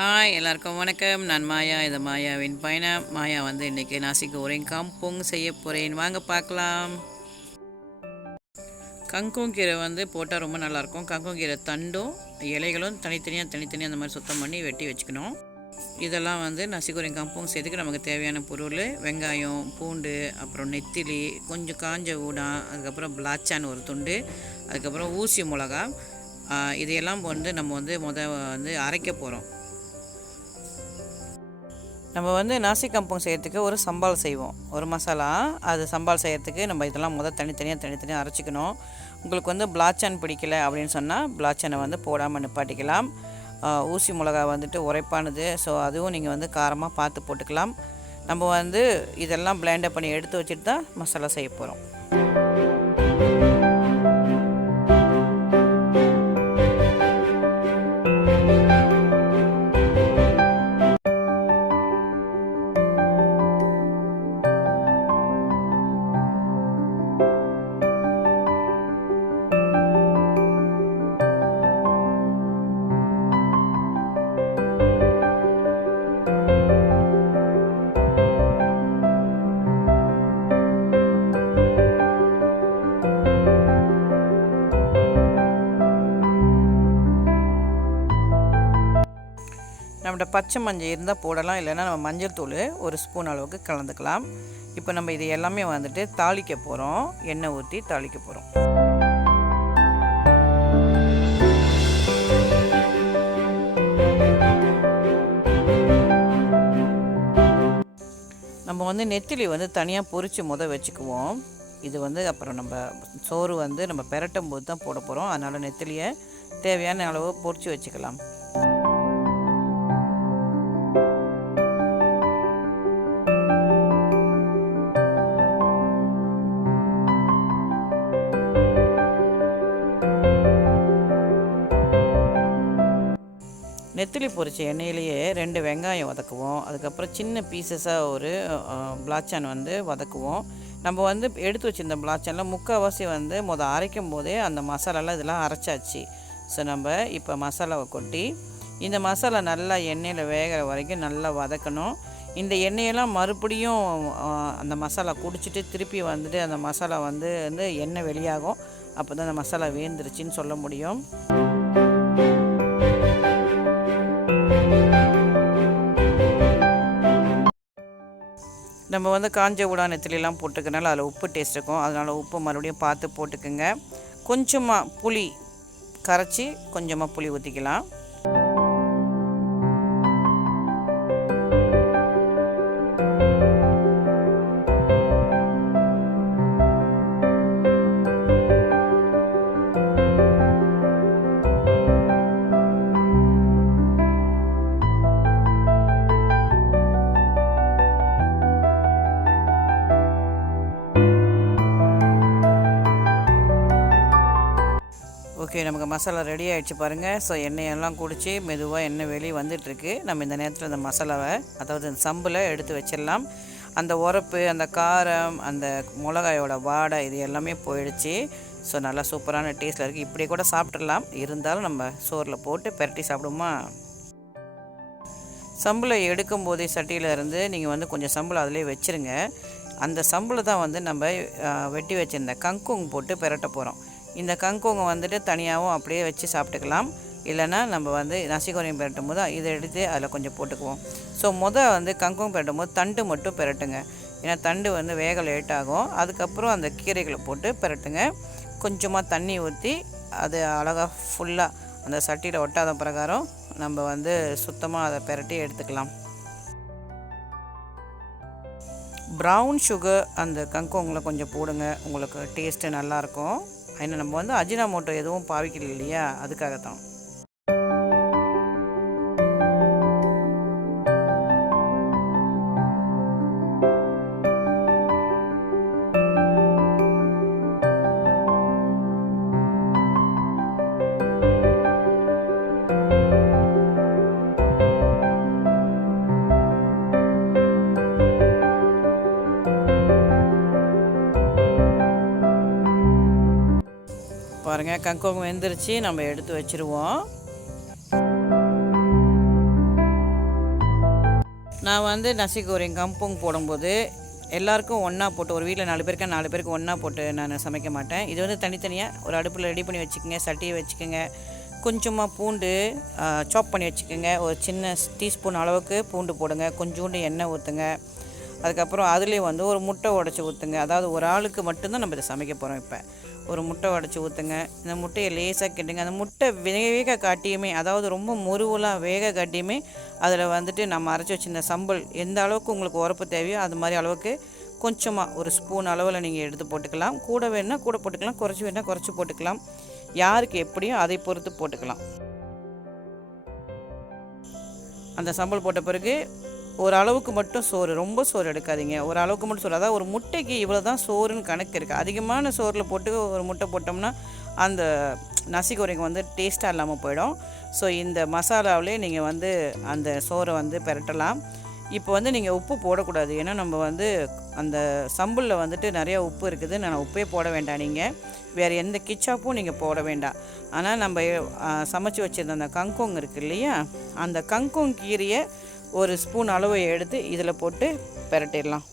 Hi எல்லாருக்கும் வணக்கம். நான் மாயா. இது மாயாவின் பயணம். மாயா இன்றைக்கி நாசி கோரிங் காம்புங் செய்ய போகிறேன். வாங்க பார்க்கலாம். கங்கோங் கீரை போட்டால் ரொம்ப நல்லாயிருக்கும். கங்கோங் கீரை தண்டும் இலைகளும் தனித்தனியாக அந்த மாதிரி சுத்தம் பண்ணி வெட்டி வச்சுக்கணும். இதெல்லாம் நசி கோரிங் காம்புங் செய்யறதுக்கு நமக்கு தேவையான பொருள்: வெங்காயம், பூண்டு, அப்புறம் நெத்திலி, கொஞ்சம் காஞ்ச ஊடான், அதுக்கப்புறம் பிளாச்சான் ஒரு துண்டு, அதுக்கப்புறம் ஊசி மிளகா. இதையெல்லாம் நம்ம அரைக்க போகிறோம். நம்ம நாசி கம்பங் செய்கிறதுக்கு ஒரு சம்பால் செய்வோம், ஒரு மசாலா. அது சம்பால் செய்கிறதுக்கு நம்ம இதெல்லாம் தனித்தனியாக அரைச்சிக்கணும். உங்களுக்கு பிளாச்சான் பிடிக்கல அப்படின்னு சொன்னால் பிளாச்சானை போடாமல் நிப்பாட்டிக்கலாம். ஊசி மிளகா உரைப்பானது, ஸோ அதுவும் நீங்கள் காரமாக பார்த்து போட்டுக்கலாம். நம்ம இதெல்லாம் பிளெண்ட் பண்ணி எடுத்து வச்சுட்டு தான் மசாலா செய்ய போகிறோம். நம்மகிட்ட பச்சை மஞ்சள் இருந்தால் போடலாம், இல்லைன்னா நம்ம மஞ்சள் தூள் ஒரு ஸ்பூன் அளவுக்கு கலந்துக்கலாம். இப்போ நம்ம இது எல்லாமே தாளிக்க போகிறோம். எண்ணெய் ஊற்றி தாளிக்க போகிறோம். நம்ம நெத்திலி தனியாக பொரித்து வச்சுக்குவோம். இது அப்புறம் நம்ம சோறு நம்ம பெரட்டும் போது தான் போட போகிறோம். அதனால் நெத்திலியை தேவையான அளவு பொரித்து வச்சுக்கலாம். நெத்திலி பொரிச்ச எண்ணெயிலேயே 2 வெங்காயம் வதக்குவோம். அதுக்கப்புறம் சின்ன பீசஸாக ஒரு பிளாச்சான் வதக்குவோம். நம்ம எடுத்து வச்சுருந்த பிளாச்சானில் முக்கால்வாசி அரைக்கும் போதே அந்த மசாலாலாம் இதெல்லாம் அரைச்சாச்சு. ஸோ நம்ம இப்போ மசாலாவை கொட்டி இந்த மசாலா நல்லா எண்ணெயில் வேகிற வரைக்கும் நல்லா வதக்கணும். இந்த எண்ணெயெல்லாம் மறுபடியும் அந்த மசாலா குடிச்சிட்டு திருப்பி அந்த மசாலா எண்ணெய் வெளியாகும். அப்போ தான் அந்த மசாலா வேந்துருச்சின்னு சொல்ல முடியும். நம்ம காஞ்ச ஊடான் நெத்திலாம் போட்டுக்கனால அதில் உப்பு டேஸ்ட் இருக்கும். அதனால் உப்பு மறுபடியும் பார்த்து போட்டுக்குங்க. கொஞ்சமாக புளி கரைச்சி கொஞ்சமாக புளி ஊற்றிக்கலாம். ஓகே, நமக்கு மசாலா ரெடி ஆகிடுச்சு பாருங்கள். ஸோ எண்ணெயெல்லாம் குடித்து மெதுவாக எண்ணெய் வெளியே வந்துட்டுருக்கு. நம்ம இந்த நேரத்தில் அந்த மசாலாவை, அதாவது அந்த சம்பில் எடுத்து வச்சிடலாம். அந்த உரப்பு, அந்த காரம், அந்த மிளகாயோட வாடை இது எல்லாமே போயிடுச்சு. ஸோ நல்லா சூப்பரான டேஸ்ட்டில் இருக்குது. இப்படி கூட சாப்பிட்றலாம். இருந்தாலும் நம்ம சோறில் போட்டு பெரட்டி சாப்பிடுமா. சம்பில் எடுக்கும் போதே சட்டியில் இருந்து நீங்கள் கொஞ்சம் சம்பில் அதிலே வச்சுருங்க. அந்த சம்பில் தான் நம்ம வெட்டி வச்சுருந்த கங்கோங் போட்டு பெரட்ட போகிறோம். இந்த கங்கோங்க தனியாகவும் அப்படியே வச்சு சாப்பிட்டுக்கலாம். இல்லைனா நம்ம நசி கோரிங் பெரட்டும் போது இதை எடுத்து அதில் கொஞ்சம் போட்டுக்குவோம். ஸோ கங்கோங் பெரட்டும் போது தண்டு மட்டும் பெரட்டுங்க. ஏன்னா தண்டு வேக லேட் ஆகும். அதுக்கப்புறம் அந்த கீரைகளை போட்டு பெரட்டுங்க. கொஞ்சமாக தண்ணி ஊற்றி அது அழகாக ஃபுல்லாக அந்த சட்டியில் ஒட்டாத பிரகாரம் நம்ம சுத்தமாக அதை பெரட்டி எடுத்துக்கலாம். ப்ரௌன் சுகர் அந்த கங்கோங்கில் கொஞ்சம் போடுங்க, உங்களுக்கு டேஸ்ட்டு நல்லாயிருக்கும். ஏன்னா நம்ம அஜினாமோட்டோ எதுவும் பாவிக்கல இல்லையா, அதுக்காகத்தான். பாருங்கள், கங்கோங் வெந்துருச்சு. நம்ம எடுத்து வச்சுருவோம். நான் வந்து நசி கோரிங் கம்புங் போடும்போது எல்லாருக்கும் ஒன்றா போட்டு, ஒரு வீட்டில் 4 பேருக்கு 4 பேருக்கு ஒன்றா போட்டு நான் சமைக்க மாட்டேன். இது வந்து தனித்தனியாக ஒரு அடுப்பில் ரெடி பண்ணி வச்சுக்கோங்க. சட்டியை வச்சுக்கோங்க. கொஞ்சமாக பூண்டு சாப் பண்ணி வச்சுக்கோங்க. ஒரு சின்ன டீஸ்பூன் அளவுக்கு பூண்டு போடுங்க. கொஞ்சோண்டு எண்ணெய் ஊற்றுங்க. அதுக்கப்புறம் அதுலேயே வந்து ஒரு முட்டை உடச்சி ஊற்றுங்க. அதாவது ஒரு ஆளுக்கு மட்டும்தான் நம்ம இதை சமைக்க போகிறோம். இப்போ ஒரு முட்டை உடச்சி ஊற்றுங்க. இந்த முட்டையை லேசாக கிண்டுங்க. அந்த முட்டை வேக காட்டியுமே, அதாவது ரொம்ப முருவலாக வேக காட்டியுமே அதில் வந்துட்டு நம்ம அரைச்சி வச்சிருந்த சம்பல் எந்த அளவுக்கு உங்களுக்கு உரப்பு தேவையோ அது மாதிரி அளவுக்கு கொஞ்சமாக ஒரு ஸ்பூன் அளவில் நீங்கள் எடுத்து போட்டுக்கலாம். கூட வேணுன்னா கூட போட்டுக்கலாம், குறைச்சி வேணுன்னா குறைச்சி போட்டுக்கலாம். யாருக்கு எப்படியோ அதை பொறுத்து போட்டுக்கலாம். அந்த சம்பல் போட்ட பிறகு ஒரு அளவுக்கு மட்டும் சோறு, ரொம்ப சோறு எடுக்காதீங்க. ஒரு அளவுக்கு மட்டும் சோறு, அதாவது ஒரு முட்டைக்கு இவ்வளோ தான் சோறுன்னு கணக்கு இருக்குது. அதிகமான சோறில் போட்டு ஒரு முட்டை போட்டோம்னா அந்த நசி கோரிங் வந்து டேஸ்ட்டாக இல்லாமல் போயிடும். ஸோ இந்த மசாலாவிலே நீங்கள் வந்து அந்த சோறை வந்து பெரட்டலாம். இப்போ வந்து நீங்கள் உப்பு போடக்கூடாது. ஏன்னா நம்ம வந்து அந்த சம்பலில் வந்துட்டு நிறையா உப்பு இருக்குது. நான் உப்பே போட வேண்டாம். நீங்கள் வேறு எந்த கிச்சாப்பும் நீங்கள் போட வேண்டாம். ஆனால் நம்ம சமைச்சி வச்சுருந்த அந்த கங்கோங் இருக்குது இல்லையா, அந்த கங்கோங் கீரையை ஒரு ஸ்பூன் அளவை எடுத்து இதில் போட்டு பெரட்டிடலாம்.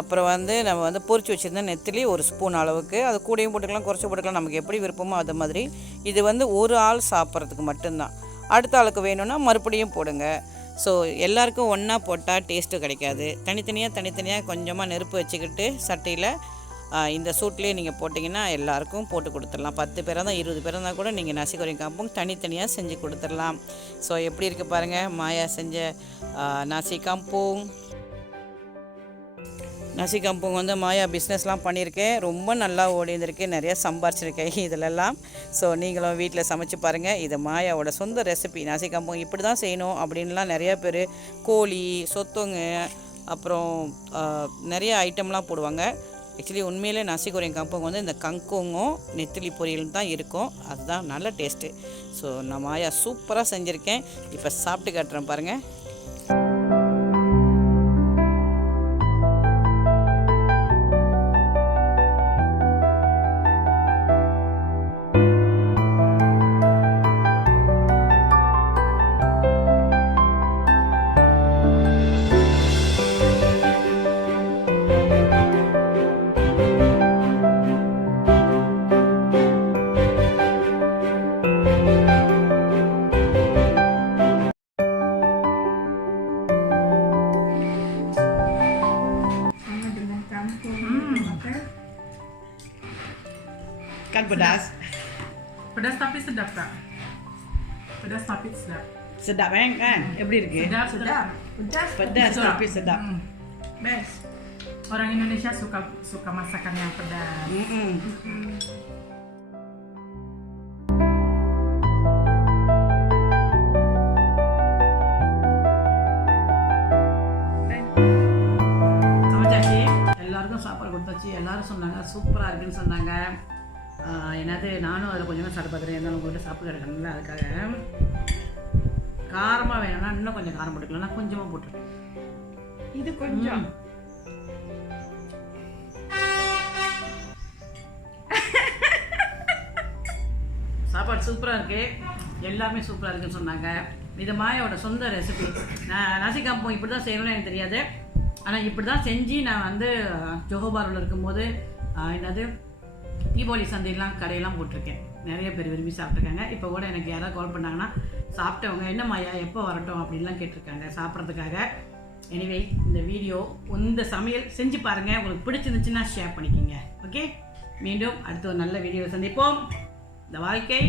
அப்புறம் வந்து நம்ம வந்து பொரிச்சு வச்சுருந்த நெத்திலி ஒரு ஸ்பூன் அளவுக்கு, அது கூடயும் போட்டுக்கலாம், குறைச்சி போட்டுக்கலாம், நமக்கு எப்படி விருப்பமோ அது மாதிரி. இது வந்து ஒரு ஆள் சாப்பிட்றதுக்கு மட்டும்தான். அடுத்த ஆளுக்கு வேணும்னா மறுபடியும் போடுங்க. ஸோ எல்லாருக்கும் ஒன்றா போட்டால் டேஸ்ட்டு கிடைக்காது. தனித்தனியாக கொஞ்சமாக நெருப்பு வச்சுக்கிட்டு சட்டியில் இந்த சூட்லேயே நீங்கள் போட்டிங்கன்னா எல்லாருக்கும் போட்டு கொடுத்துடலாம். 10 பேராக தான் 20 பேராக இருந்தால் கூட நீங்கள் நசி கோரிங் கம்புங் தனித்தனியாக செஞ்சு கொடுத்துடலாம். ஸோ எப்படி இருக்குது பாருங்கள் மாயா செஞ்ச நசி கம்புங். நசி கம்புங் வந்து மாயா பிஸ்னஸ்லாம் பண்ணியிருக்கேன். ரொம்ப நல்லா ஓடிந்திருக்கு. நிறையா சம்பாரிச்சிருக்கேன் இதிலெல்லாம். ஸோ நீங்களும் வீட்டில் சமைச்சு பாருங்கள். இது மாயாவோட சொந்த ரெசிபி. நசி கம்புங் இப்படி தான் செய்யணும் அப்படின்லாம் நிறையா பேர் கோழி சொத்துங்க அப்புறம் நிறைய ஐட்டம்லாம் போடுவாங்க. ஆக்சுவலி உண்மையிலே நசி கோரிங் கம்புங் வந்து இந்த கங்கோங்கும் நெத்திலி பொரியலும் தான் இருக்கும். அதுதான் நல்ல டேஸ்ட்டு. ஸோ நான் மாயா சூப்பராக செஞ்சுருக்கேன். இப்போ சாப்பிட்டு காட்டுறேன் பாருங்கள். Kan pedas. Pedas tapi sedap, Kak. Pedas tapi sedap. Sedap kan? எப்படி இருக்கு? Sedap. Pedas tapi sedap. Best. Orang Indonesia suka masakan yang pedas. சமைச்சாச்சு. எல்லாருக்கும் சாப்பாடு கொடுத்தாச்சு. எல்லாரும் சொன்னாங்க சூப்பராக இருக்குன்னு சொன்னாங்க. என்னது நானும் அதில் கொஞ்சமாக சாப்பிட்டு பார்த்துறேன். இருந்தாலும் உங்கள்கிட்ட சாப்பிட்டு கிடக்கணும்ல, அதுக்காக காரமாக வேணும்னா இன்னும் கொஞ்சம் காரம் போட்டுக்கலாம். நான் கொஞ்சமாக போட்டுருக்கேன். இது கொஞ்சம் சாப்பாடு சூப்பராக இருக்குது. எல்லாமே சூப்பராக இருக்குன்னு சொன்னாங்க. இது மாயோட சொந்த ரெசிபி. நான் நசி கம்புங் இப்படி தான் செய்யணும்னு எனக்கு தெரியாது. ஆனால் இப்படி தான் செஞ்சு நான் வந்து ஜோஹோபாரில் இருக்கும்போது என்னது தீபாவளி சந்தையெல்லாம் கடையெல்லாம் போட்டிருக்கேன். நிறைய பேர் விரும்பி சாப்பிட்ருக்காங்க. இப்போ கூட எனக்கு யாராவது கால் பண்ணாங்கன்னா சாப்பிட்டவங்க என்ன மாயா எப்போ வரட்டும் அப்படின்லாம் கேட்டிருக்காங்க சாப்பிட்றதுக்காக. எனிவே இந்த வீடியோ இந்த சமையல் செஞ்சு பாருங்கள். உங்களுக்கு பிடிச்சிருந்துச்சுன்னா ஷேர் பண்ணிக்கோங்க. ஓகே, மீண்டும் அடுத்த ஒரு நல்ல வீடியோவில் சந்திப்போம். இந்த வாழ்க்கை